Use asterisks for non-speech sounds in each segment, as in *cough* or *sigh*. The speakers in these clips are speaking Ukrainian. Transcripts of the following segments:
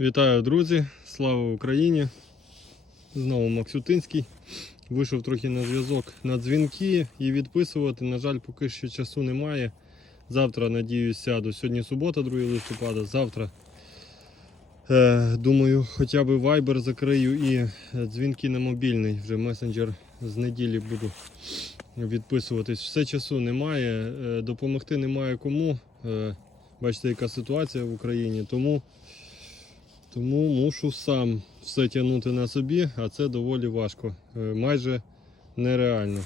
Вітаю, друзі! Слава Україні! Знову Максютинський. Вийшов трохи на зв'язок на дзвінки і відписувати. На жаль, поки що часу немає. Завтра, надіюсь, сяду. Сьогодні субота, 2 листопада. Завтра, е, думаю, хоча б Viber закрию і дзвінки на мобільний. Вже месенджер з неділі буду відписуватись. Все часу немає. е, Допомогти немає кому. Е, Бачите, яка ситуація в Україні. Тому тому мушу сам все тягнути на собі, а це доволі важко. Е, Майже нереально.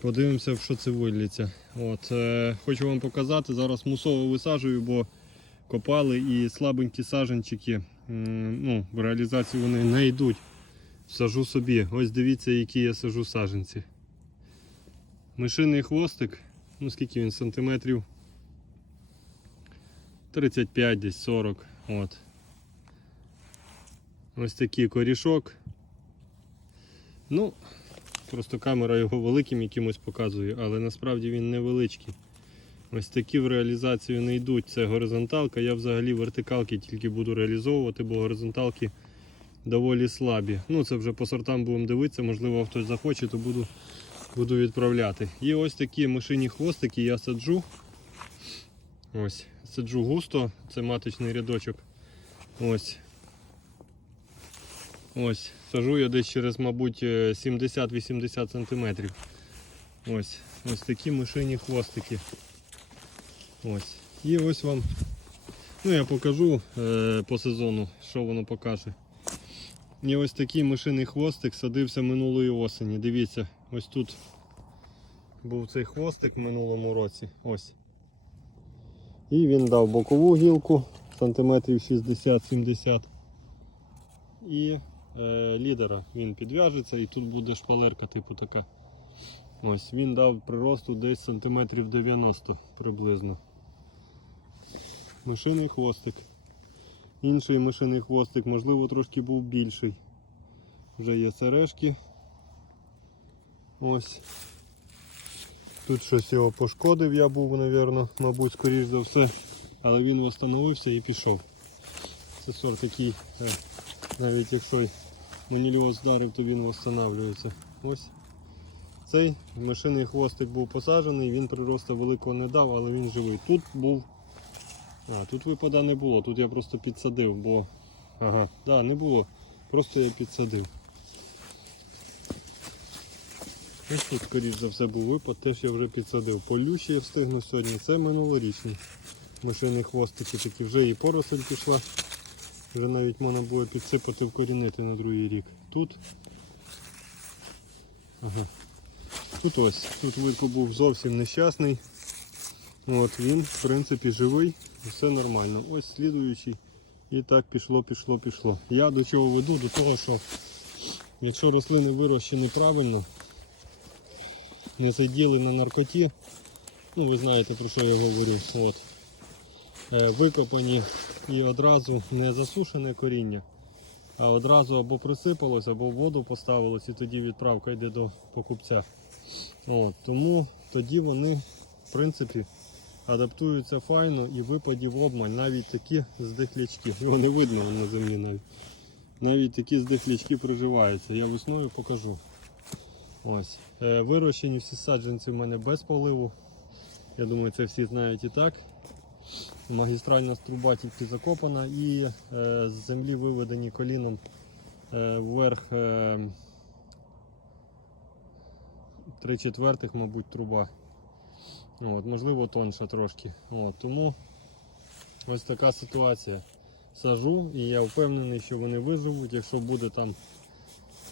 Подивимося, що це виліться. От, е, хочу вам показати, зараз мусово висаджую, бо копали і слабенькі саженчики. м, Ну, в реалізацію вони не йдуть. Сажу собі. Ось дивіться, які я сажу саженці. Мишиний хвостик, ну скільки він сантиметрів? 35 десь 40. От. Ось такий корішок. Ну, просто камера його великим якимось показує, але насправді він невеличкий. Ось такі в реалізацію не йдуть. Це горизонталка. Я взагалі вертикалки тільки буду реалізовувати, бо горизонталки доволі слабі. Ну, це вже по сортам будемо дивитися, можливо, хтось захоче, то буду, буду відправляти. І ось такі мишині хвостики я саджу. Ось, саджу густо, це маточний рядочок. Ось. Ось, сажу я десь через, мабуть, е, 70-80 см. Ось, ось такі мишині хвостики. Ось. І ось вам. Ну, я покажу е, по сезону, що воно покаже. І ось такий мишиний хвостик садився минулої осені. Дивіться, ось тут був цей хвостик в минулому році. Ось. І він дав бокову гілку сантиметрів 60-70. І е, лідера він підв'яжеться і тут буде шпалерка типу така. Ось він дав приросту десь сантиметрів 90 приблизно. Мишиний хвостик. Інший мишиний хвостик, можливо, трошки був більший. Вже є сережки. Ось. Тут щось його пошкодив, я був, напевно, мабуть, скоріш за все. Але він встановився і пішов. Це сорт який, е, навіть якщо маніліоз вдарив, то він встановлюється. Ось. Цей мишиний хвостик був посаджений, він приросту великого не дав, але він живий. Тут був. А, тут випада не було, тут я просто підсадив, бо... Ага, да, не було. Просто я підсадив. Ось тут, скоріш за все, був випад, теж я вже підсадив. Полющі я встигну сьогодні. Це минулорічні мишині хвостики такі. Вже і поросль пішла. Вже навіть можна було підсипати вкорінити на другий рік. Тут. Ага. Тут ось. Тут видко був зовсім нещасний. От Він, в принципі, живий, все нормально. Ось слідуючий. І так пішло, пішло, пішло. Я до чого веду? До того, що якщо рослини вирощені правильно, не сиділи на наркоті, ну ви знаєте про що я говорю. От. Е, Викопані і одразу не засушене коріння, а одразу або присипалось, або воду поставилось, і тоді відправка йде до покупця. От. Тому тоді вони, в принципі, адаптуються файно і випадів обмаль, навіть такі здихлячки. *laughs* Його не видно на землі навіть. Навіть такі здихлячки приживаються. Я весною покажу. Ось. Е, Вирощені всі саджанці в мене без поливу. Я думаю, це всі знають і так. Магістральна труба тільки закопана і е, з землі виведені коліном е, вверх е, 3 четвертих, мабуть, труба. От, можливо, тонша трошки. От, тому ось така ситуація. Сажу і я впевнений, що вони виживуть. Якщо буде там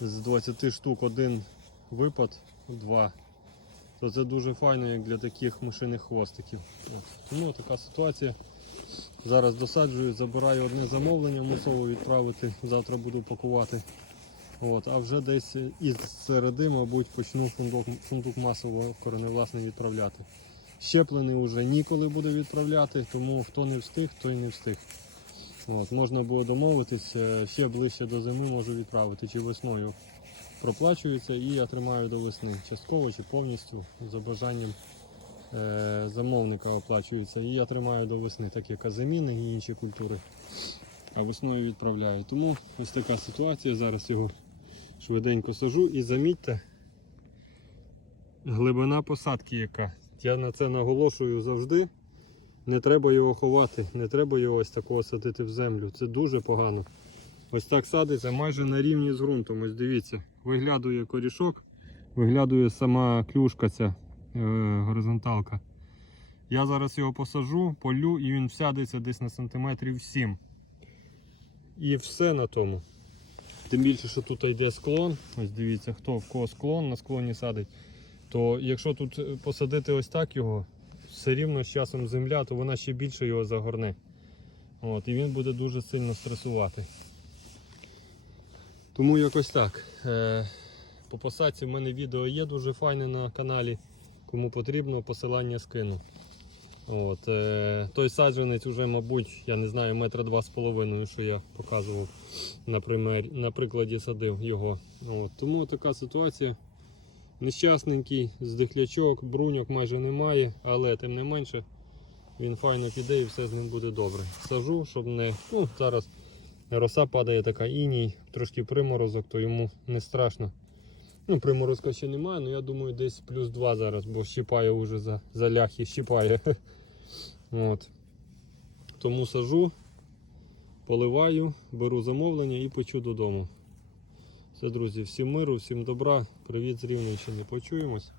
з 20 штук один випад, два, то це дуже файно, як для таких мишиних хвостиків. Тому така ситуація. Зараз досаджую, забираю одне замовлення, мусово відправити, завтра буду пакувати. От, а вже десь із середи, мабуть, почну фундук, фундук масово кореневласний відправляти. Щеплений вже ніколи буде відправляти, тому хто не встиг, той не встиг. От, можна було домовитись, е, ще ближче до зими можу відправити, чи весною проплачується і я тримаю до весни. Частково чи повністю за бажанням е, замовника оплачується. І я тримаю до весни, так як азиміни і інші культури. а весною відправляю. Тому ось така ситуація. Зараз його швиденько сажу і замітьте, глибина посадки яка. Я на це наголошую завжди. Не треба його ховати, не треба його ось такого садити в землю. Це дуже погано. Ось так садиться майже на рівні з ґрунтом. Ось дивіться, виглядує корішок, виглядує сама клюшка ця е, горизонталка. Я зараз його посажу, полю і він всядеться десь на сантиметрів 7. І все на тому. Тим більше, що тут йде склон. Ось дивіться, хто в кого склон на склоні садить. То якщо тут е, посадити ось так його, все рівно з часом земля, то вона ще більше його загорне. От, і він буде дуже сильно стресувати. Тому якось так. Е, по посадці в мене відео є дуже файне на каналі. Кому потрібно, посилання скину. От, е, той саджанець вже, мабуть, я не знаю, метра два з половиною, що я показував на, пример, на прикладі садив його. От, тому така ситуація. Нещасненький, здихлячок, бруньок майже немає, але тим не менше він файно піде і все з ним буде добре. Сажу, щоб не. Ну, зараз роса падає така іній, трошки приморозок, то йому не страшно. Ну, приморозка ще немає, але я думаю, десь плюс 2 зараз, бо щипає вже за, за ляхи, щипає. *laughs* От. Тому сажу, поливаю, беру замовлення і печу додому. Все, друзі, всім миру, всім добра. Привіт з Рівненщини. Почуємось.